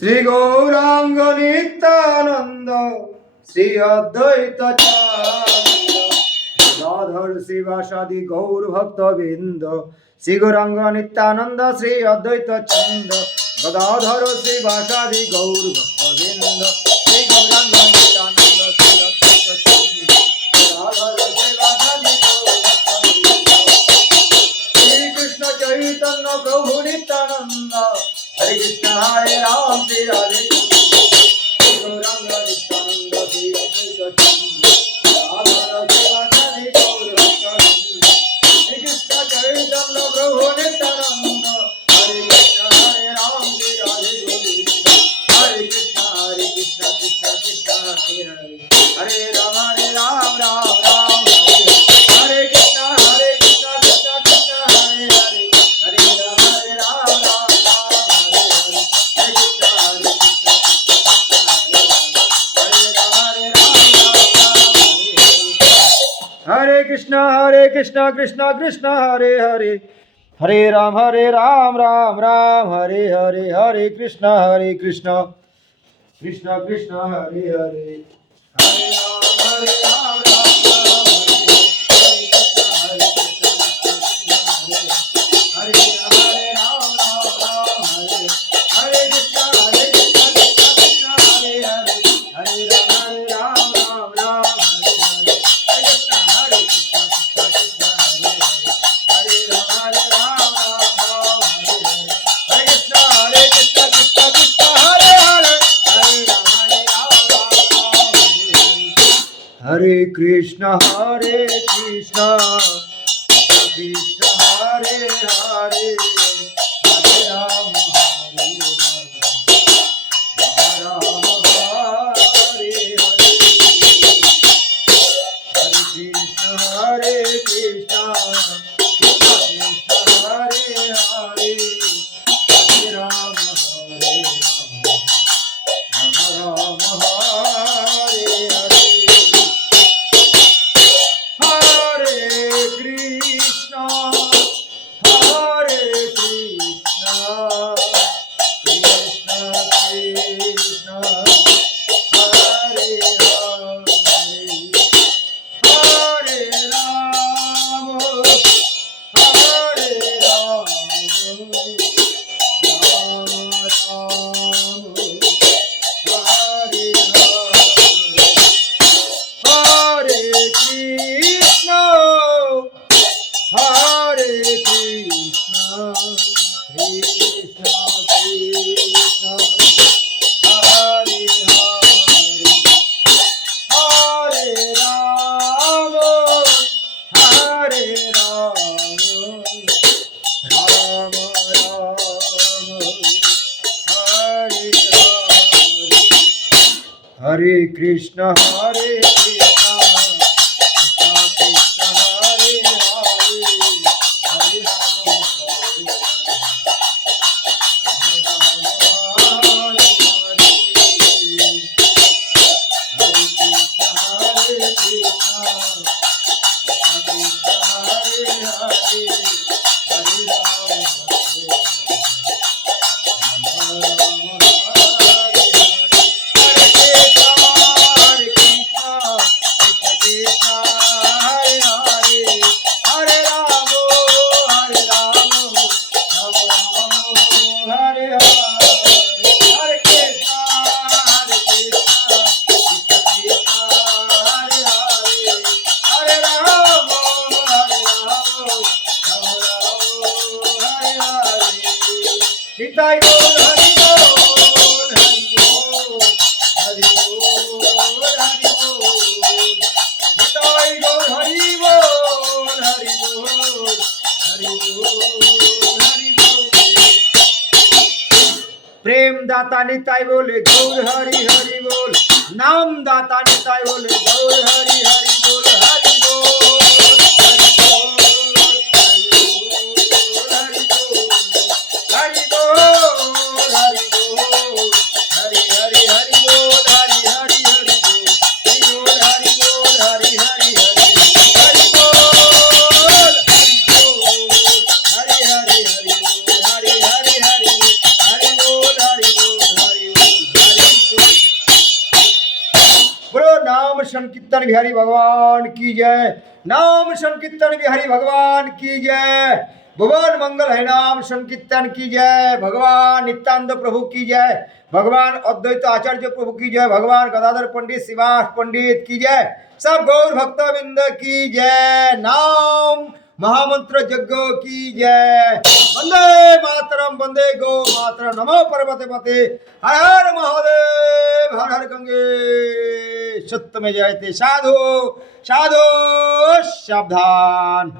শ্রী গৌরাঙ্গ নিত্যানন্দ শ্রী অদ্বৈত গদাধর শিবাসাদি গৌর ভক্তবৃন্দ শ্রী গৌরাঙ্গ নিত্যানন্দ শ্রী অদ্বৈত চন্দ গদাধর শিবাসাদি গৌর ভক্তবৃন্দ শ্রী গৌরাঙ্গ নিত্যানন্দ শ্রী অদ্বৈত চন্দ গদাধর শিবাসাদি গৌর ভক্তবৃন্দ শ্রী কৃষ্ণ চৈতন্য প্রভু নিত্যানন্দ হরে কৃষ্ণ হরে রাম শ্রী রাধে গৌরাঙ্গ নিত্যানন্দ শ্রী অদ্বৈত চন্দ গদাধর শিবাসাদি গৌর ভক্তবৃন্দ শ্রী কৃষ্ণ চৈতন্য প্রভু নিত্যানন্দ হরে কৃষ্ণ হরে রাম শ্রী রাধে গোবিন্দ হরে কৃষ্ণ কৃষ্ণ কৃষ্ণ হরে হরে হরে রাম রাম রাম হরে কৃষ্ণ কৃষ্ণ কৃষ্ণ হরে হরে হরে রাম রাম রাম হরে কৃষ্ণ हरे कृष्ण कृष्ण कृष्ण हरे हरे हरे राम राम राम हरे हरे हरे कृष्ण कृष्ण कृष्ण हरे हरे हरे राम राम राम हरे हरे राम राम हरे हरे कृष्ण कृष्ण हरे हरे हरे राम राम राम हरे कृष्ण कृष्ण हरे हरे हरे राम राम हरे हरे हरे कृष्ण हरे कृष्ण हरे हरे हरे राम राम हरे हरे हरे कृष्ण कृष्ण कृष्ण हरे हरे हरे राम राम राम हरे हरे हरे कृष्ण कृष्ण कृष्ण हरे हरे हरे राम राम राम हरे हरे हरे कृष्ण कृष्ण कृष्ण हरे हरे हरे राम हरे हरे हरे कृष्ण कृष्ण कृष्ण हरे हरे हरे राम নিতাই গৌর হরি বল হরি বল হরি বল হরি বল নিতাই গৌর হরি বল হরি বল হরি বল হরি বল প্রেম দাতা নিতাই বলে গৌর হরি হরি বল নাম দাতা নিতাই বলে গৌর হরি হরি বল হরি বল हरि बोल हरि बोल संकीर्तन बिहारी भगवान की जय। नाम संकीर्तन बिहारी भगवान की जय। भुवन मंगल है नाम संकीर्तन की जय। भगवान नित्यानंद प्रभु की जय। भगवान अद्वैत आचार्य प्रभु की जय। भगवान गदाधर पंडित शिवास पंडित की जय। सब गौर भक्तवृंद की जय। नाम महामंत्र यज्ञ की जय। वंदे मातरम, वंदे गो मातरम। नमो पर्वते पते, हर हर महादेव, हर हर गंगे। सत्य में जयते। साधु साधु सावधान।